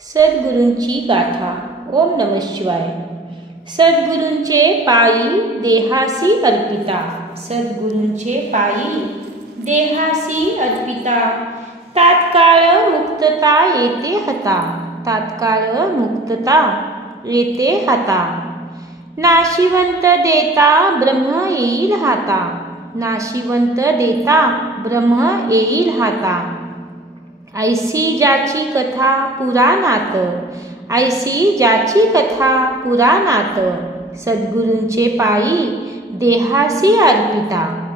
सद्गुरूंची गाथा. ओम नमः शिवाय. सद्गुरूंचे पायी देहासी अर्पिता. सद्गुरूंचे पायी देहासी अर्पिता. तात्काळ मुक्तता येते हता. तात्काळ मुक्तता येते हता. नाशिवंत देता ब्रह्म येईल हाता. नाशिवंत देता ब्रह्म येईल हाता. ऐसी ज्याची कथा पुराणात. ऐसी ज्याची कथा पुराणात. सद्गुरूंचे पायी देहासी अर्पिता.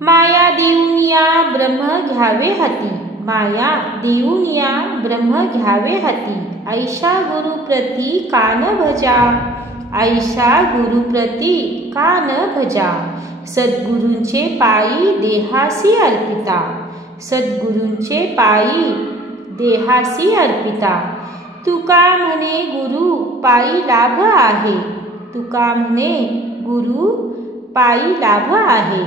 माया देऊन या ब्रह्म घ्यावे हाती. माया देऊन या ब्रह्म घ्यावे हाती. ऐशा गुरुप्रती कान भजा. ऐशा गुरुप्रती कान भजा. सद्गुरूंचे पायी देहासी अर्पिता. सद्गुरूंचे पायी देहासी अर्पिता. तुका म्हणे गुरु पायी लाभ आहे. तुका म्हणे गुरु पायी लाभ आहे.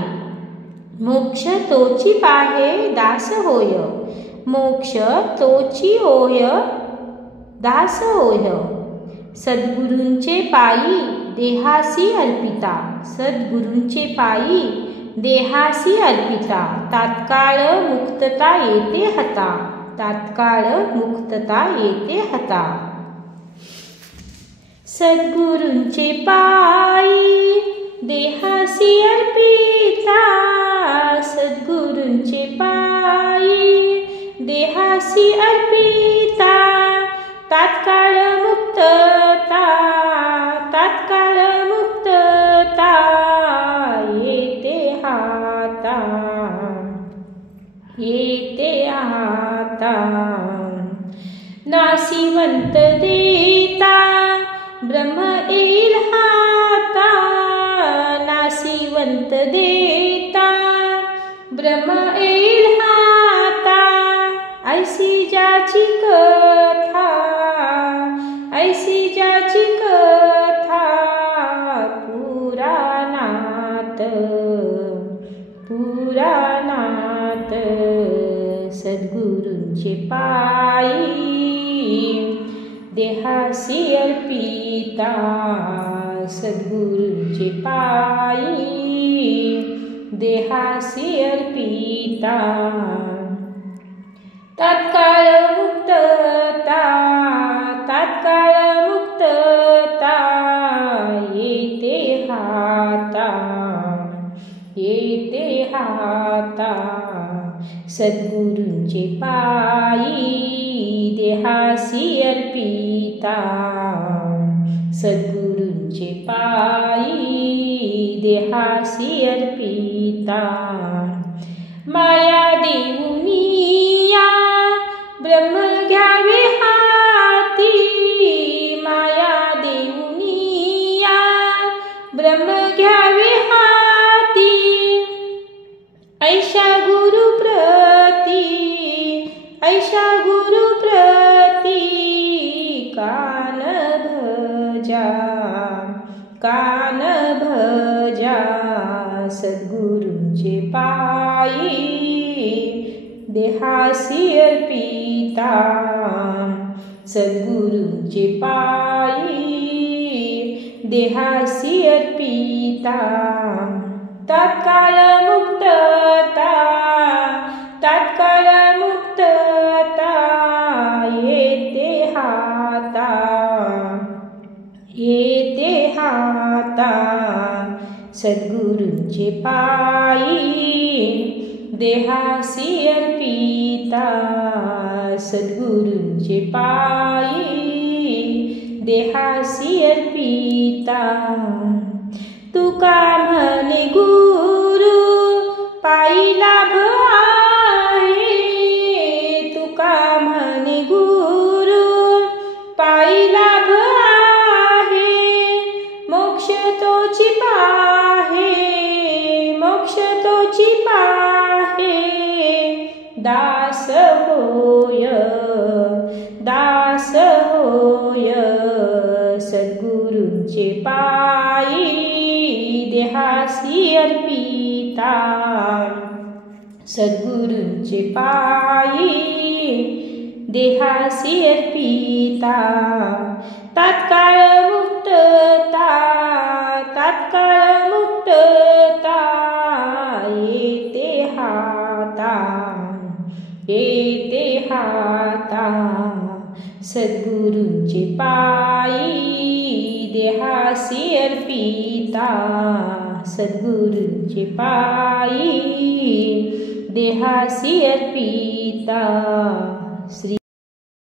मोक्ष तोची पाहे दास होय. मोक्ष तोची होय दास होय. सद्गुरूंचे पायी देहासी अर्पिता. सद्गुरूंचे पायी देहासी अर्पिता. तात्काळ मुक्तता येते हता. तात्काळ मुक्तता येते हता. सद्गुरूंचे पायी देहासी अर्पिता. सद्गुरूंचे पायी देहासी अर्पिता. तात्काळ मुक्तता. तात्काळ मुक्तता येते हाता. येते हाता. नाशिवंत देता ब्रह्म येईल हाता. नाशिवंत देता ब्रह्म येईल हाता. ऐसी ज्याची कथा. ऐसी ज्याची कथा पुराणात. पुराणात. सद्गुरूंचे पायी देहासी अर्पिता. सद्गुरूंचे पायी देहासी अर्पिता. तात्काळ मुक्तता. तात्काळ मुक्तता येते हाता. येते हाता. सद्गुरूंचे पायी देहासी अर्पिता. सद्गुरूंचे पायी देहासी अर्पिता. माया देऊन या ब्रह्म घ्यावे हाती. माया देऊन या ब्रह्म घ्यावे हाती. ऐशा गुरुप्रती. ऐशा गुरुप्रती कान भजा. कान भजा. सद्गुरूंचे पायी देहासी अर्पिता. सद्गुरूंचे पायी देहासी अर्पिता. तात्काळ मुक्तता. तात्काळ मुक्तता येते हाता. येते हाता. सद्गुरूंचे पायी देहासी अर्पिता. सद्गुरूंचे पायी देहासी अर्पिता. तुका म्हणे गुरु पायी लाभ आहे. तुका म्हणे गुरु पायी लाभ आहे. मोक्ष तोची पाहे. मोक्ष तोची पाहे दास होय. दास होय. सद्गुरूंचे पायी देहासी अर्पिता. सद्गुरूंचे पायी देहासी अर्पिता. तात्काळ मुक्तता, तात्काळ मुक्तता येते हाता, येते हाता. सद्गुरूंचे पायी देहासी अर्पिता, सद्गुरूंचे पायी देहासी अर्पिता. श्री